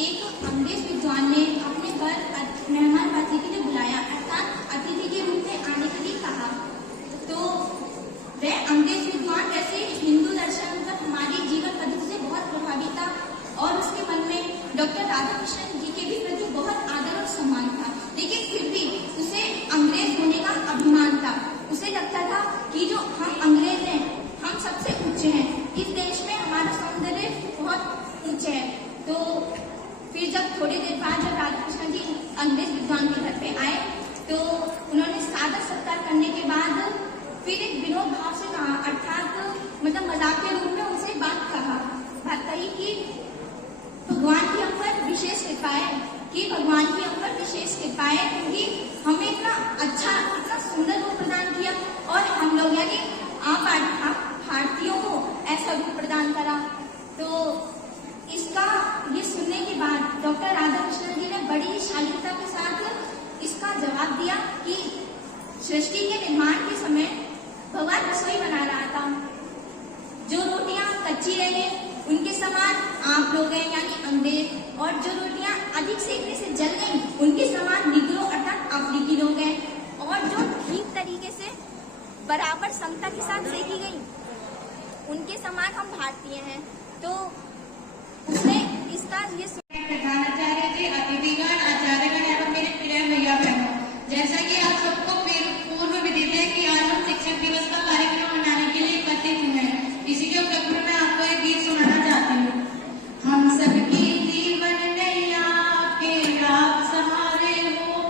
एक अंग्रेज विद्वान ने अपने घर मेहमानबाजी के लिए बुलाया, अर्थात अतिथि के रूप में आने के लिए कहा। तो वह अंग्रेज विद्वान वैसे हिंदू दर्शन मतलब हमारी जीवन पद्धति से बहुत प्रभावित था और उसके मन में डॉक्टर राधाकृष्णन जी के भी प्रति बहुत आदर और सम्मान था, लेकिन फिर भी उसे अंग्रेज होने का अभिमान था। उसे लगता था कि जो हम अंग्रेज हैं, हम सबसे ऊंचे हैं, इस देश में हमारा सौंदर्य बहुत ऊंचे है। तो फिर जब थोड़ी देर बाद जब राधाकृष्णन जी अंग्रेज विद्वान के घर पे आए तो उन्होंने सादर सत्कार करने के बाद फिर एक विनोद भाव से कहा, अर्थात मतलब मजाक के रूप में उनसे बात कही कि भगवान की हम पर विशेष कृपा है, क्योंकि हमें इतना अच्छा इतना सुंदर रूप प्रदान किया और हम लोग यानी आप भारतीयों को ऐसा रूप प्रदान करा। तो इसका ये सुनने के बाद डॉक्टर राधाकृष्णन जी ने बड़ी शालीनता के साथ इसका जवाब दिया कि सृष्टि के निर्माण के समय भगवान रसोई बना रहा था, जो रोटियां कच्ची रही उनके समान आप लोग हैं यानी अंग्रेज, और जो रोटियां अधिक सेकने से जल गई उनके समान निग्रो अर्थात अफ्रीकी लोग हैं, और जो ठीक तरीके से बराबर समता के साथ सेकी गई उनके समान हम भारतीय हैं। तो उसने इसका ये प्रधानाचार्य जी, अतिथिगण, आचार्यगण एवं मेरे प्रिय भैया बहनों, जैसा कि आप सबको पूर्व विदित है कि आज हम शिक्षक दिवस का कार्यक्रम मनाने के लिए एकत्रित हुए हैं। इसी के उपलक्ष्य में मैं आपको एक गीत सुनाना चाहती हूँ। हम सबकी जीवन नैया के आप सहारे हो,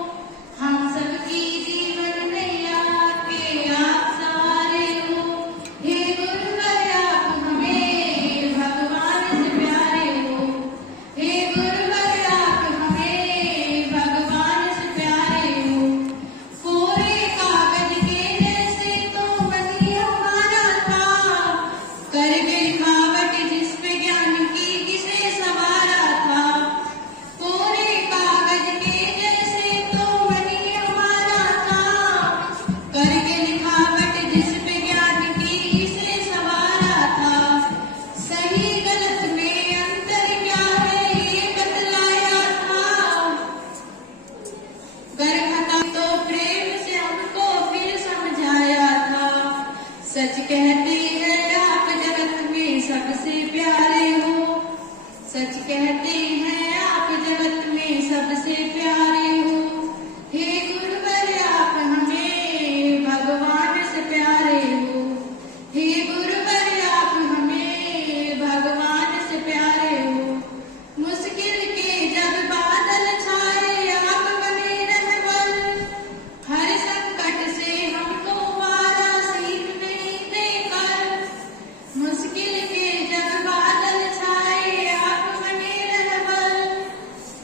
हम सबकी जीवन नैया के आप सहारे हो, हे गुरुवर आप हमें भगवान से प्यारे हो, हे गुरुवर आप हमें भगवान से प्यारे हो। कोरे कागज के जैसे तो बनी हमारा था, कर गई खावट जिस पे ज्ञान की किसे सवारा था। कोरे कागज के जैसे तो बनी हमारा था, कर गई खावट जिस पे ज्ञान की किसे सवारा था। सही गलत में अंतर क्या है ये बतलाया था, गर खता तो प्रेम से हमको फिर समझाया था। सच कहती है आप जगत में सबसे प्यारे हो, सच कहते हैं आप जगत में सबसे प्यारे हो, हे गुरुवर आप हमें भगवान से प्यारे हो, हे गुरुवर आप हमें भगवान से प्यारे हो। मुश्किल के जब बादल छाए आप बने रहबर, हर संकट से हमको पारा सीख में देकर। मुश्किल के जब बादल छाए आप बने रहबर,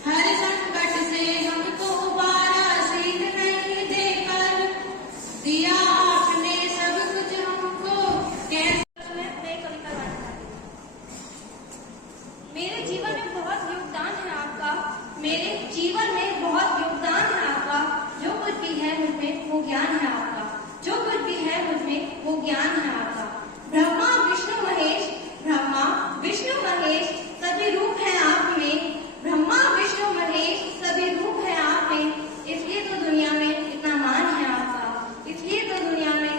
हर संकट से हमको पारा सीख नहीं देकर। दिया आपने सब कुछ हमको कैसे। मेरे जीवन में बहुत योगदान है आपका, मेरे जीवन में बहुत योगदान है आपका। जो कुछ भी है मुझमें वो ज्ञान है आपका, जो कुछ भी है मुझमें वो ज्ञान है आपका। ब्रह्मा विष्णु महेश, ब्रह्मा विष्णु महेश सभी रूप है आप में, ब्रह्मा विष्णु महेश सभी रूप है आप में। इसलिए तो दुनिया में इतना मान है आपका, इसलिए तो दुनिया में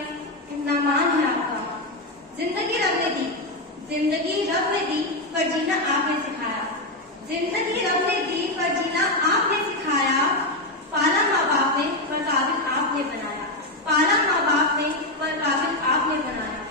इतना मान है आपका। जिंदगी रब ने दी, जिंदगी रब ने दी पर जीना आपने सिखाया, जिंदगी रब ने दी पर जीना आपने सिखाया। पाला माँ बाप ने पर काबिल आपने बनाया, पाला माँ बाप ने पर काबिल आपने बनाया।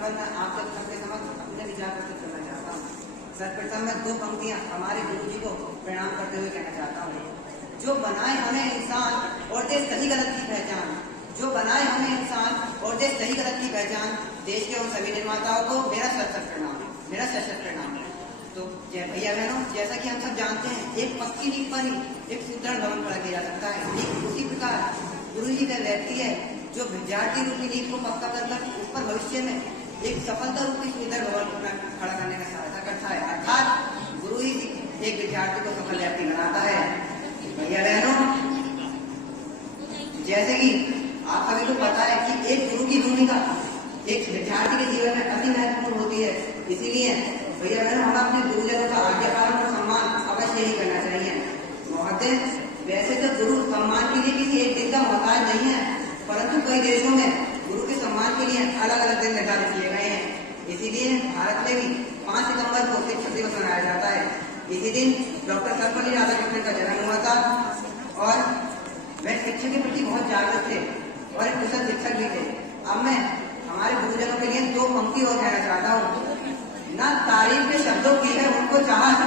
पर मैं आपके सबके समक्ष अपने विचार प्रस्तुत करना चाहता हूँ। सर्वप्रथम मैं 2 पंक्तियां हमारे गुरु जी को प्रणाम करते हुए कहना चाहता हूँ। जो बनाए हमें इंसान और दे सही गलत की पहचान, जो बनाए हमें इंसान और दे सही गलत की पहचान, देश के उन सभी निर्माताओं को मेरा सशक्त प्रणाम, मेरा सशक्त प्रणाम। तो भैया बहनों, जैसा कि हम सब जानते हैं, एक पक्की नींव पर ही एक सुदृढ़ भवन खड़ा किया जा सकता है। ठीक उसी प्रकार गुरु जी का व्यक्ति है जो विद्यार्थी रूपी नींव को पक्का कर उस पर भविष्य में एक सफलता रूपी सुदृढ़ भवन खड़ा करने में सहायता करता है। अर्थात गुरु ही एक विद्यार्थी को सफल व्यक्ति बनाता है। भैया बहनों, जैसे कि आप सभी को पता है कि एक गुरु की भूमिका एक विद्यार्थी के जीवन में अति महत्वपूर्ण होती है। इसीलिए भैया बहनों, हमें अपने गुरुजनों का आज्ञाकारों का सम्मान अवश्य ही करना चाहिए। महोदय, वैसे तो गुरु सम्मान के लिए किसी एक दिन का मोहताज नहीं है, परंतु कई देशों में गुरु के सम्मान के लिए अलग अलग दिन निर्धारित किए गए हैं। इसीलिए भारत में भी 5 सितंबर को शिक्षक दिवस मनाया जाता है। इसी दिन डॉक्टर सर्वपल्ली राधाकृष्णन का जन्म हुआ था और वह शिक्षा के प्रति बहुत जागरूक थे और एक कुशल शिक्षक भी थे। अब मैं हमारे गुरुजनों के लिए 2 पंक्ति और कहना चाहता हूँ। ना तारीफ के शब्दों की है उनको चाहत,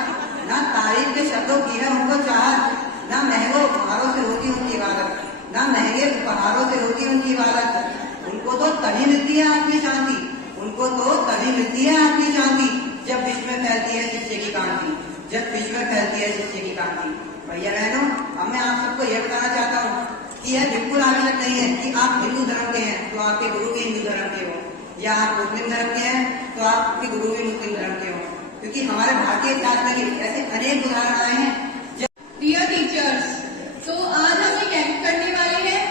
ना तारीफ के शब्दों की है उनको चाहत, ना महंगे उपहारों से होती उनकी इबादत, ना महंगे उपहारों से होती उनकी इबादत। उनको तो तभी मिलती है आपकी शांति, उनको तो तभी मिलती है आपकी शांति जब विश्व में फैलती है शिष्य की कांति, जब विश्व में फैलती है शिष्य की कांति। भैया बहनों, अब मैं आप सबको यह बताना चाहता हूँ कि यह बिल्कुल आवश्यक नहीं है कि आप हिंदू धर्म के हैं तो आपके गुरु भी हिंदू धर्म के हो, या आप मुस्लिम धर्म के हैं तो आपके गुरु भी मुस्लिम धर्म के हो, क्योंकि हमारे भारतीय इतिहास में ऐसे अनेक उदाहरण आए हैं। डियर टीचर्स, तो आज हम एक कैंप करने वाले हैं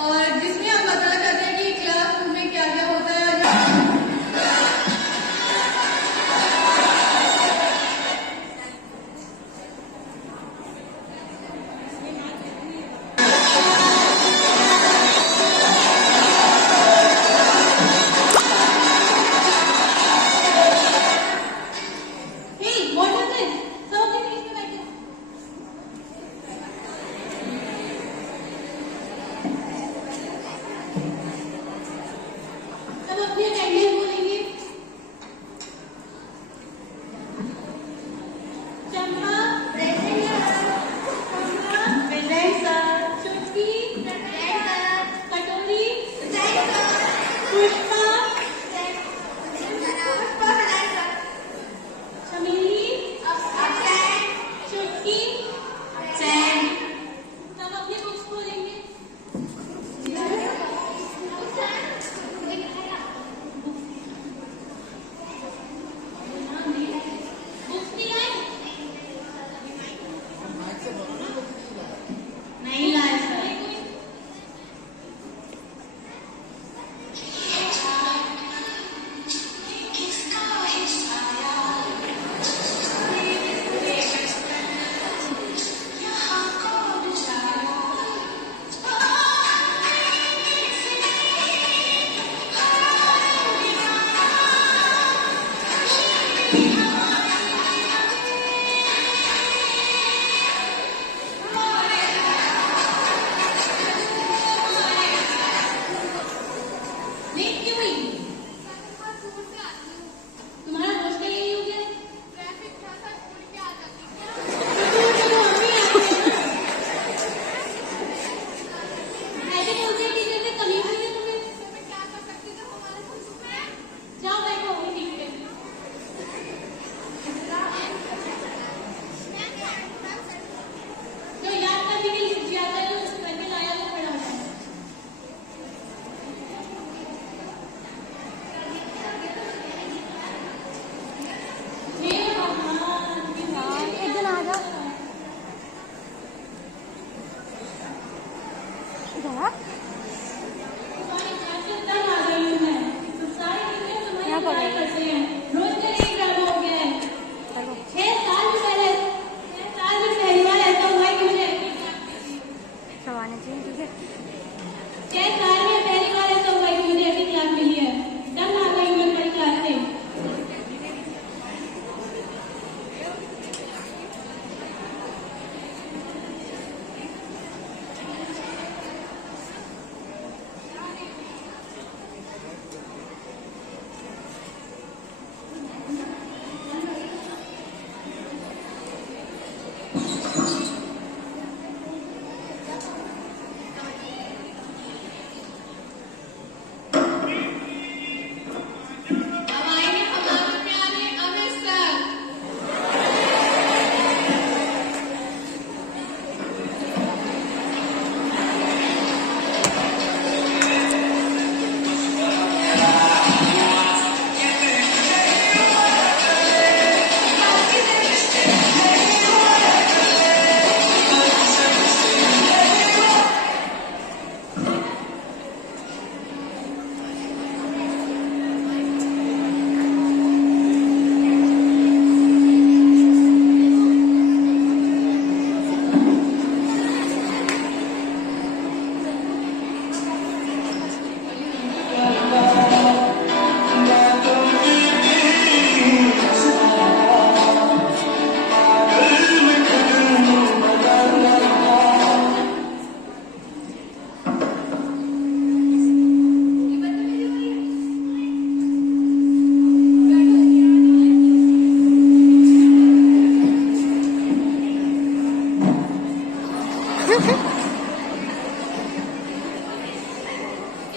और जिसमें हम बताना चाहते हैं कि क्लासरूम में क्या क्या होता है।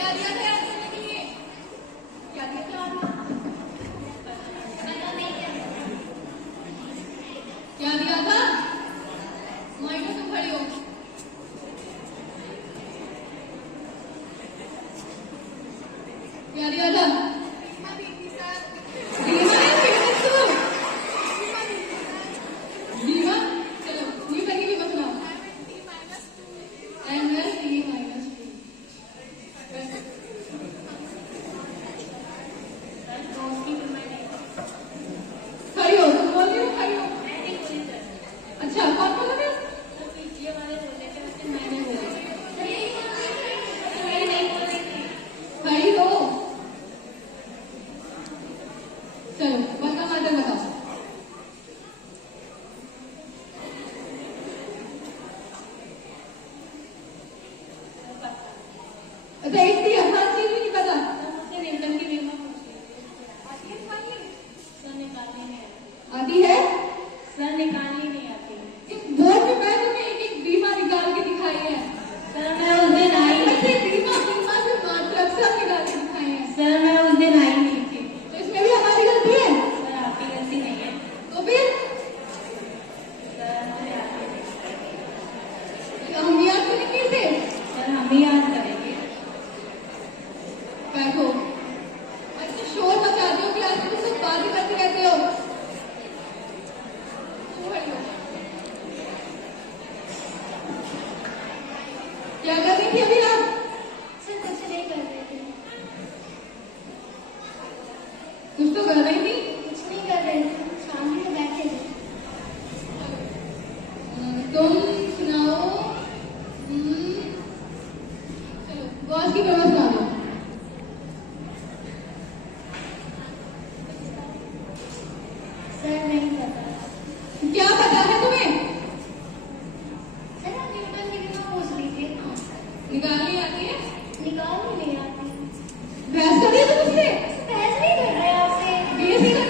क्या दिया था याद करने के लिए? क्या दिया था? क्या दिया था? माइंड तुम खड़ी हो। क्या दिया था? अच्छा कौन बोला था? खड़ी हो। चलो बंदा माता बताओ। अच्छा इतनी आसान चीज भी नहीं पता। आती है? सर निकालनी नहीं आती। इस बोर्ड में मैं तुम्हें एक एक बीमा निकाल के दिखाई है। सर मैं उस दिन आई नहीं। बीमा बीमा से मात्र सब निकाल के दिखाई है। सर मैं उस दिन आई नहीं थी। तो इसमें भी हमारी गलती है। सर आपकी गलती नहीं है। तो फिर सर मुझे आती नहीं। हम याद करेंगे इसे। सर हम ही याद करेंगे। बैठो। अच्छा शोर मचाते हो क्लास में, तुम सब बातें करते रहते हो। क्या कर रही थी अभी आप? सर कुछ नहीं कर रहे थे। कुछ तो कर रही थी। कुछ नहीं कर रहे थे, शांति से बैठे थे। तुम सुनाओ। चलो बॉस की प्रभा सुना दो। सर नहीं पता। क्या पता है तुम्हें? सर हम न्यूटन की बीमा पूछ रही थी। निकालनी आती है? निकाल ही नहीं आती। बहस कर रही है तुम मुझसे? बहस नहीं कर रहे आपसे। बेइज्जती कर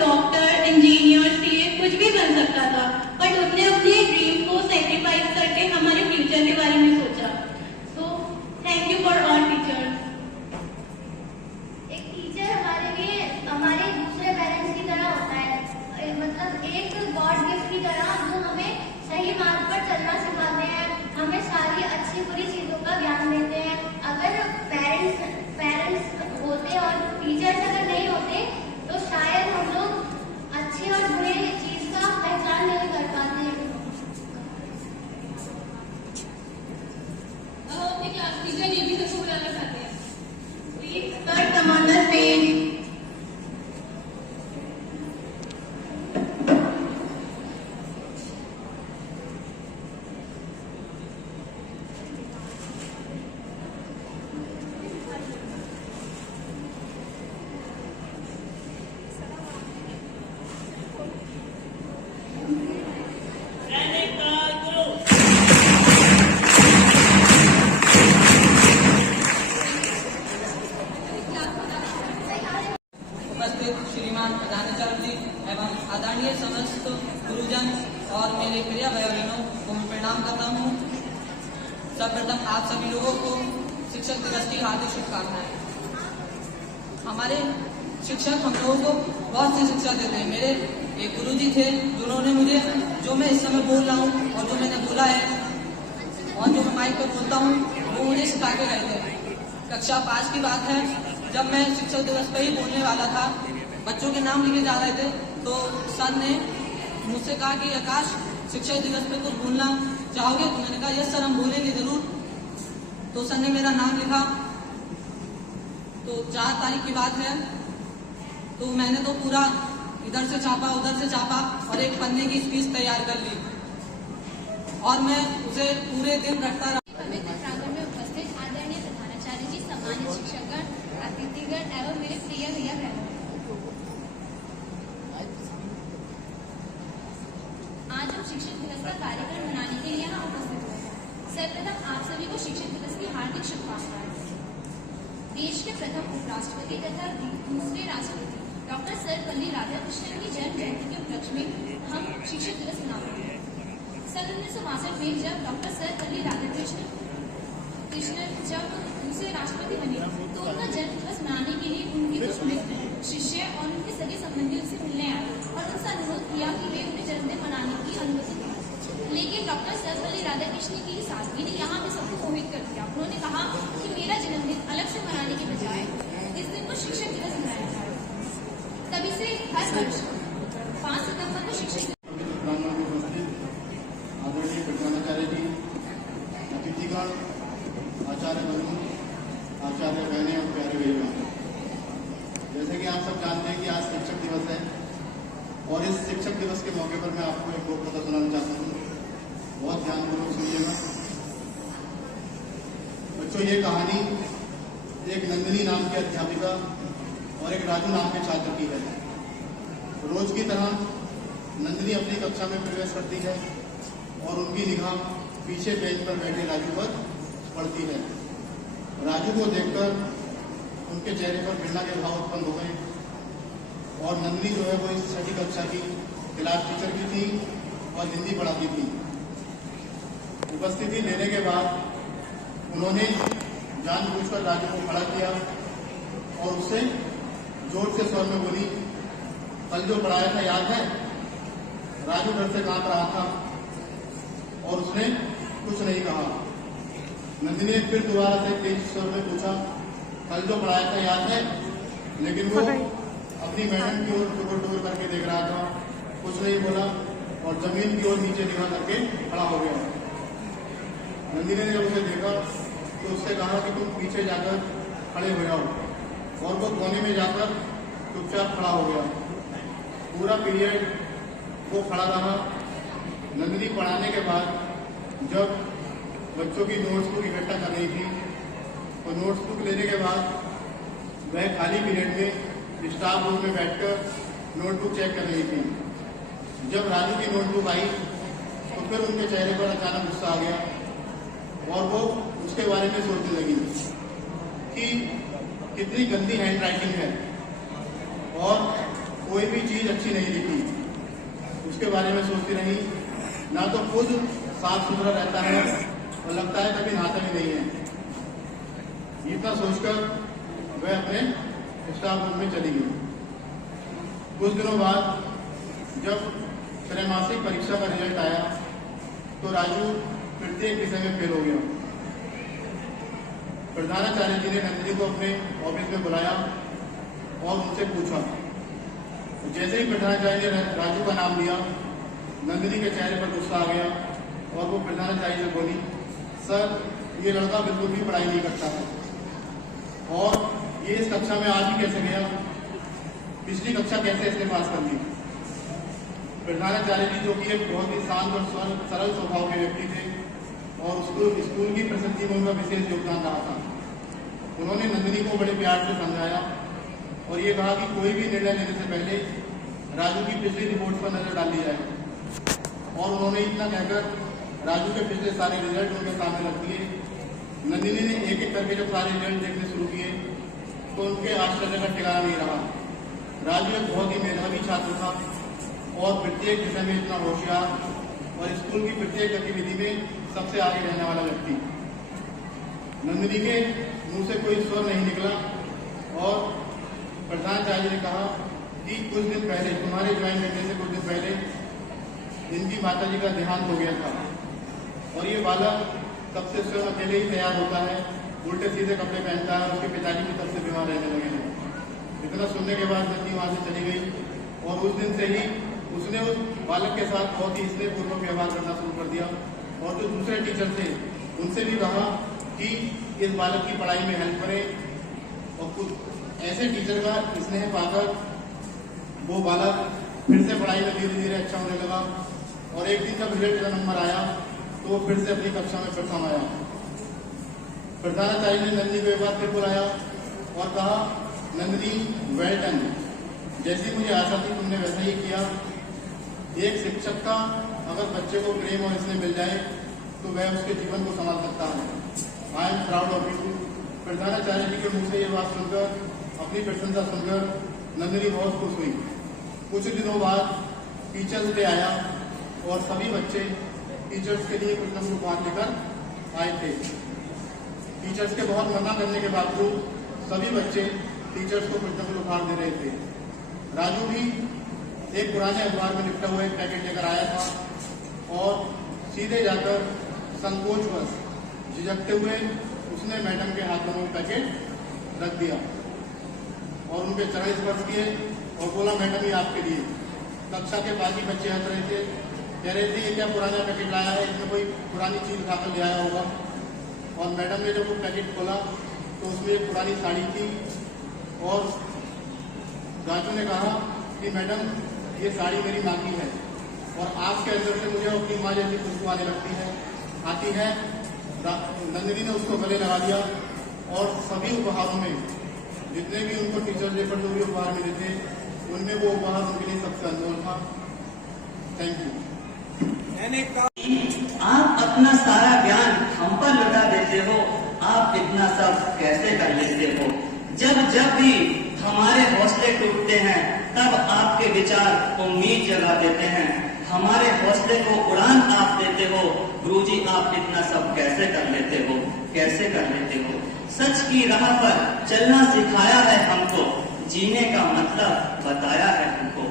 डॉक्टर, इंजीनियर, सीए कुछ भी बन सकता था, बट उसने अपने ड्रीम को सेक्रीफाइस करके हमारे फ्यूचर के बारे में सोचा। So thank you for all teachers. एक टीचर हमारे लिए हमारे दूसरे पेरेंट्स की तरह होता है, मतलब एक गॉड गिफ्ट की तरह, जो हमें सही मार्ग पर चलना सिखाते हैं, हमें सारी अच्छी बुरी चीजों का ज्ञान देते हैं। अगर पेरेंट्स होते और टीचर्स अगर नहीं होते तो शायद हम लोग अच्छी और बुरी चीज का पहचान नहीं कर पाते हैं। अपने क्लास टीचर ये भी सबको बुलाना चाहते हैं। Please sir come on the stage. उपस्थित श्रीमान प्रधानाचार्य जी एवं आदरणीय समस्त गुरुजन और मेरे प्रिय भाई बहनों को मैं प्रणाम करता हूँ। सर्वप्रथम आप सभी लोगों को शिक्षक दिवस की हार्दिक शुभकामनाएं। हमारे शिक्षक हम लोगों को बहुत सी शिक्षा देते हैं। मेरे एक गुरु जी थे जिन्होंने मुझे जो मैं इस समय बोल रहा हूँ और जो मैंने बोला है और जो मैं माइक पर बोलता हूँ वो मुझे सिखा के गए थे। कक्षा 5 की बात है, जब मैं शिक्षक दिवस पर ही बोलने वाला था, बच्चों के नाम लिखे जा रहे थे, तो सर ने मुझसे कहा कि आकाश शिक्षक दिवस पे कुछ बोलना चाहोगे? तो मैंने कहा यस सर, हम बोलेंगे जरूर। तो सर ने मेरा नाम लिखा। तो 4 तारीख की बात है, तो मैंने तो पूरा इधर से छापा उधर से छापा और एक पन्ने की स्पीच तैयार कर ली और मैं उसे पूरे दिन रखता रहा। पवित्र प्रांगण में उपस्थित आदरणीय प्रधानाचार्य जी, सम्मानित शिक्षकगण, अतिथिगण एवं मेरे प्रिय भैया बहनों, आज हम शिक्षक दिवस का कार्यक्रम मनाने के लिए यहाँ उपस्थित हुए हैं। सर्वप्रथम आप सभी को शिक्षक दिवस की हार्दिक शुभकामनाएं। देश के प्रथम उपराष्ट्रपति तथा दूसरे राष्ट्रपति डॉक्टर सर्वपल्ली राधाकृष्णन की जन्म जयंती के उपलक्ष्य में हम शिक्षक दिवस मनाते हैं। सन 1962 में जब डॉक्टर सर्वपल्ली राधाकृष्णन जब दूसरे राष्ट्रपति बने तो उनका जन्म दिवस मनाने के लिए उनके कुछ मित्र, शिष्य और उनके सगे संबंधी उनसे मिलने आए और उनसे अनुरोध किया कि वे उन्हें जन्मदिन मनाने की अनुमति दें। लेकिन डॉक्टर सर्वपल्ली राधाकृष्णन की सादगी ने यहाँ पे सबको मोहित कर दिया। उन्होंने कहा कि मेरा जन्मदिन अलग से मनाने के बजाय इस दिन को शिक्षक दिवस मनाया जाए। तभी से हर वर्ष 5 सितंबर को शिक्षक आदरणीय प्रधानाचार्य जी, अतिथिगण, आचार्य बंधु, आचार्य बहनें और प्यारे भैया, जैसे कि आप सब जानते हैं कि आज शिक्षक दिवस है और इस शिक्षक दिवस के मौके पर मैं आपको एक लोक कथा सुनाना चाहता हूँ। बहुत ध्यानपूर्वक सुनिएगा बच्चों। ये कहानी एक नंदिनी नाम की अध्यापिका और एक राजू नाम के छात्र की है। रोज की तरह नंदिनी अपनी कक्षा में प्रवेश करती है और उनकी निगाह पीछे बेंच पर बैठे राजू पर पड़ती है। राजू को देखकर उनके चेहरे पर घृणा के भाव उत्पन्न हो गए और नंदिनी जो है वो इस 6ठी कक्षा की क्लास टीचर की थी और हिंदी पढ़ाती थी। उपस्थिति लेने के बाद उन्होंने जानबूझकर राजू को खड़ा किया और उससे जोर से स्वर में बोली, कल जो पढ़ाया था याद है? राजू डर से कांप रहा था और उसने कुछ नहीं कहा। नंदिनी ने फिर दोबारा से तेज स्वर में पूछा, कल जो पढ़ाया था याद है? लेकिन वो अपनी मैडम की ओर टुकुर करके देख रहा था, कुछ नहीं बोला और जमीन की ओर नीचे निगाह करके खड़ा हो गया। नंदिनी ने जब उसे देखा तो उससे कहा कि तुम पीछे जाकर खड़े हो जाओ और वो कोने में जाकर चुपचाप खड़ा हो गया। पूरा पीरियड वो खड़ा रहा। नंदिनी पढ़ाने के बाद जब बच्चों की नोट्सबुक इकट्ठा कर रही थी तो नोट्सबुक लेने के बाद वह खाली पीरियड में स्टाफ रूम में बैठकर नोटबुक चेक कर रही थी। जब राजू की नोटबुक आई तो फिर उनके चेहरे पर अचानक गुस्सा आ गया और वो उसके बारे में सोचने लगी कि कितनी गंदी हैंड राइटिंग है और कोई भी चीज अच्छी नहीं दिखी, उसके बारे में सोचती रही। ना तो खुद साफ सुथरा रहता है और लगता है कभी नहाता भी नहीं है। इतना सोचकर वह अपने स्टाफ रूम में चली गई। कुछ दिनों बाद जब त्रैमासिक परीक्षा का रिजल्ट आया तो राजू प्रत्येक विषय में फेल हो गया। प्रधानाचार्य जी ने नंदिनी को अपने ऑफिस में बुलाया और उनसे पूछा। जैसे ही प्रधानाचार्य ने राजू का नाम लिया, नंदिनी के चेहरे पर गुस्सा आ गया और वो प्रधानाचार्य से बोली, सर ये लड़का बिल्कुल भी पढ़ाई नहीं करता है और ये इस कक्षा में आज ही कैसे गया, पिछली कक्षा कैसे इसने पास कर ली। प्रधानाचार्य जी जो कि एक बहुत ही शांत और सरल स्वभाव के व्यक्ति थे और उसको स्कूल की प्रसिद्धि में उनका विशेष योगदान रहा था, उन्होंने नंदिनी को बड़े प्यार से समझाया और ये कहा कि कोई भी निर्णय लेने से पहले राजू की पिछली रिपोर्ट पर नजर डाल दी जाए। और उन्होंने इतना कहकर राजू के पिछले सारे रिजल्ट उनके सामने रख दिए। नंदिनी ने एक एक करके जब सारे रिजल्ट देखने शुरू किए तो उनके आश्चर्य का ठिकाना नहीं रहा। राजू एक बहुत ही मेधावी छात्र था और प्रत्येक विषय में इतना होशियार और स्कूल की प्रत्येक गतिविधि में सबसे आगे रहने वाला व्यक्ति। नंदिनी के मुंह से कोई स्वर नहीं निकला और प्रधानाचार्य ने कहा कि कुछ दिन पहले, तुम्हारे ज्वाइन करने से कुछ दिन पहले इनकी माता जी का देहांत हो गया था और ये बालक तब से स्वयं अकेले ही तैयार होता है, उल्टे सीधे कपड़े पहनता है और उसके पिताजी भी तब से बीमार रहने लगे हैं। इतना सुनने के बाद नंदिनी वहां से चली गई और उस दिन से ही उसने उस बालक के साथ बहुत ही स्नेहपूर्वक व्यवहार करना शुरू कर दिया और जो दूसरे टीचर थे उनसे भी कहा कि इस बालक की पढ़ाई में हेल्प करें और कुछ ऐसे टीचर का स्नेह पाकर वो बालक फिर से पढ़ाई में धीरे धीरे अच्छा होने लगा और एक दिन जब रिजल्ट का नंबर आया तो वो फिर से अपनी कक्षा में प्रथम आया। प्रधानाचार्य ने नंदिनी को एक बार फिर बुलाया और कहा, नंदिनी वेल डन, जैसी मुझे आशा थी तुमने वैसा ही किया। एक शिक्षक का अगर बच्चे को प्रेम और स्नेह मिल जाए तो वह उसके जीवन को संभाल सकता है। I am proud of you. प्रधानाचार्य जी के मुंह से ये बात सुनकर, अपनी प्रशंसा सुनकर नंदिनी बहुत खुश हुई। कुछ दिनों बाद टीचर्स डे आया और सभी बच्चे टीचर्स के लिए कुछ न कुछ उपहार लेकर आए थे। टीचर्स के बहुत मना करने के बावजूद सभी बच्चे टीचर्स को कुछ न कुछ उपहार दे रहे थे। राजू भी एक पुराने अखबार में लिपटा हुआ एक पैकेट लेकर आया था और सीधे जाकर संकोचवश झिझकते हुए उसने मैडम के हाथों में पैकेट रख दिया और उनके चरण स्पर्श किए और बोला, मैडम ये आपके लिए। कक्षा के बाकी बच्चे हंस रहे थे, कह रहे थे ये क्या पुराना पैकेट लाया है, इसमें कोई पुरानी चीज उठाकर ले आया होगा। और मैडम ने जब वो पैकेट खोला तो उसमें एक पुरानी साड़ी थी और राजू ने कहा कि मैडम ये साड़ी मेरी माँ की है और आपके अंदर से मुझे अपनी माँ जैसी खुशबू आने लगती है, आती है। नंदिनी ने उसको गले लगा लिया और सभी उपहारों में जितने भी उनको टीचर्स डे पर जो भी उपहार मिले थे उनमें वो उपहार उनके लिए सबसे अनमोल था। Thank you. आप अपना सारा ज्ञान हम पर लुटा देते हो, आप इतना सब कैसे कर लेते हो? जब भी हमारे हौसले टूटते हैं तब आपके विचार उम्मीद जगा देते हैं, हमारे हौसले को उड़ान आप देते हो। गुरुजी आप इतना सब कैसे कर लेते हो, कैसे कर लेते हो? सच की राह पर चलना सिखाया है हमको, जीने का मतलब बताया है हमको,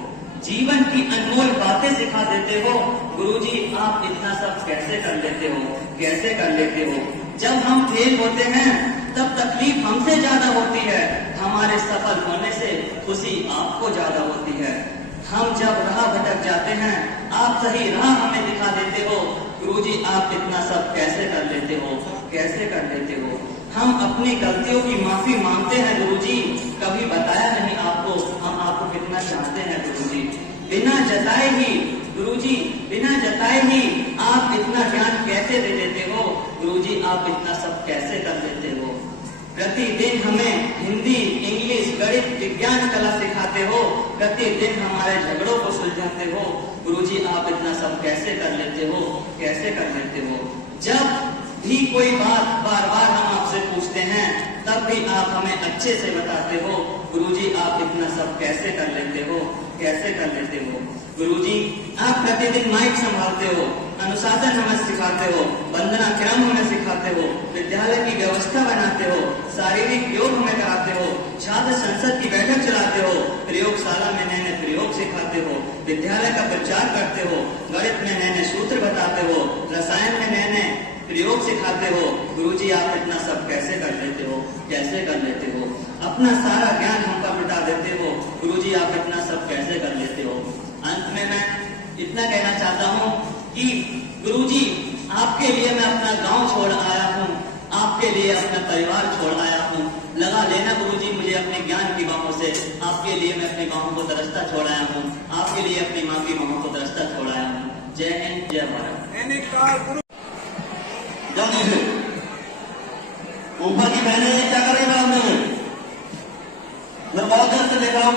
जीवन की अनमोल बातें सिखा देते हो। गुरुजी आप इतना सब कैसे कर लेते हो, कैसे कर लेते हो? जब हम फेल होते हैं तब तकलीफ हमसे ज्यादा होती है, हमारे सफल होने से खुशी आपको ज्यादा होती है। हम जब राह भटक जाते हैं आप सही राह हमें दिखा देते हो। गुरुजी आप इतना सब कैसे कर लेते हो, कैसे कर लेते हो? हम अपनी गलतियों की माफी मांगते हैं गुरुजी, कभी बताया नहीं आपको हम आपको कितना चाहते हैं गुरुजी। बिना जताए ही गुरुजी, बिना जताए ही आप इतना ज्ञान कैसे दे देते हो? गुरुजी आप इतना सब कैसे कर देते हो? प्रतिदिन हमें हिंदी, इंग्लिश, गणित, विज्ञान, कला सिखाते हो, प्रतिदिन हमारे झगड़ों को सुलझाते हो। गुरुजी आप इतना सब कैसे कर लेते हो, कैसे कर लेते हो? जब भी कोई बात बार बार हम आपसे पूछते हैं, तब भी आप हमें अच्छे से बताते हो। गुरुजी आप इतना सब कैसे कर लेते हो, कैसे कर लेते हो? गुरुजी आप प्रतिदिन माइक संभालते हो, अनुशासन हमें सिखाते हो, वंदना क्रम हमें सिखाते हो, विद्यालय की व्यवस्था बनाते हो, शारीरिक योग हमें कराते हो, छात्र संसद की बैठक चलाते हो, प्रयोगशाला में नए नए प्रयोग सिखाते हो, विद्यालय का प्रचार करते हो, गणित में नए नए सूत्र बताते हो, रसायन में नए नए प्रयोग सिखाते हो। गुरुजी आप इतना सब कैसे कर लेते हो, कैसे कर लेते हो? अपना सारा ज्ञान हम पर लुटा देते हो। गुरुजी आप इतना सब कैसे कर लेते हो? अंत में मैं इतना कहना चाहता हूँ कि गुरुजी आपके लिए मैं अपना गांव छोड़ आया हूँ, आपके लिए अपना परिवार छोड़ आया हूँ। लगा लेना गुरुजी मुझे अपने ज्ञान की बाहों से, आपके लिए मैं अपनी बाहों को तरसता छोड़ आया हूँ, आपके लिए अपनी माँ की बाहों को तरसता छोड़ आया हूँ। जय हिंद, जय भारत। ऊपर की बहनें क्या कर रही है? मैं बहुत देर से देख रहा हूँ